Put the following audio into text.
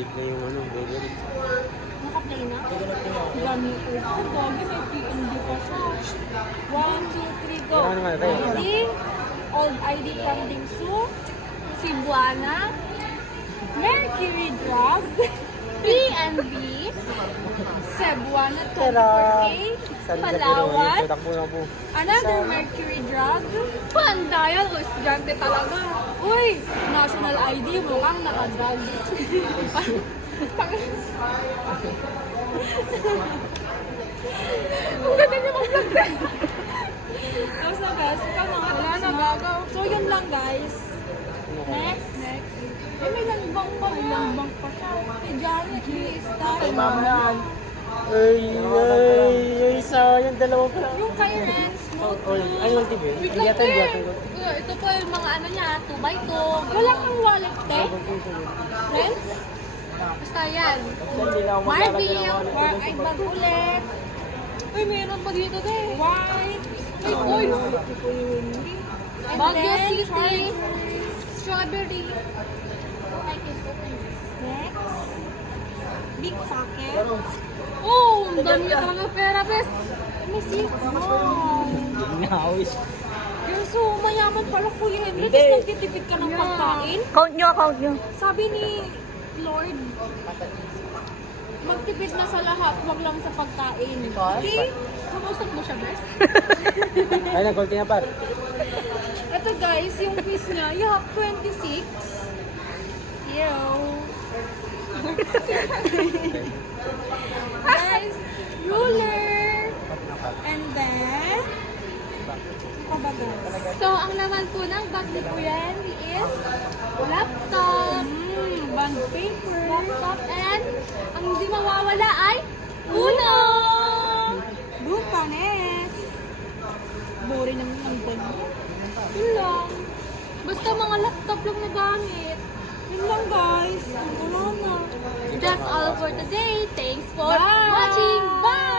Na yung ano, burger. Naka-play na? Dami ko. Ang dami, may PNB pa siya. 1, 2, 3, go. Ano naman, tayo? ID, old ID from Dingsu, Cebuana, Mercury Drug, PNB, Cebuana 24A, Palawan, another Mercury Drug, Pandayan, o estudyante talaga. Uy, national ID, mukhang naka-drug. Ang ganda niya mag-vlog din. Tapos na guys, ikaw na nga. Wala na gagaw. So yun lang guys. Next. Eh may langbang pa. May langbang pa siya. Si Janet, please. Ay, mama yan. Ay, sayang, dalawa pa lang. Yung kay Renz, Ay, yung TV. wait lang ito po yung mga ano niya, 2x2. Wala kang wallet, te? Renz? Basta yan. Marvin, ay bag ulit. Uy, meron pa dito, te. White. May coins. Baguio City. Strawberry. Next. Big Pocket. Oh, ang dami niya talaga pera, bes. May sip. Wow. Nawis. Yung so, mayaman pala Kuya Henry. Tapos nagtitipid ka ng pagkain. Count nyo. Sabi ni Lord, magtipid na sa lahat, wag lang sa pagkain. Okay? Kamusap mo siya, bes? Ay, nag-conti na par. Ito guys, yung quiz niya, you have 26. Ew. Guys, ruler. And then, So, ang laman po ng bag ni Kuya Henry is laptop, bond paper. and ang hindi mawawala ay uno! Bukanes. Buri ng ganyan. Yun lang. Basta mga laptop lang na gamit. Yun lang guys. Wala na. That's all for today. Thanks for Bye! watching. Bye!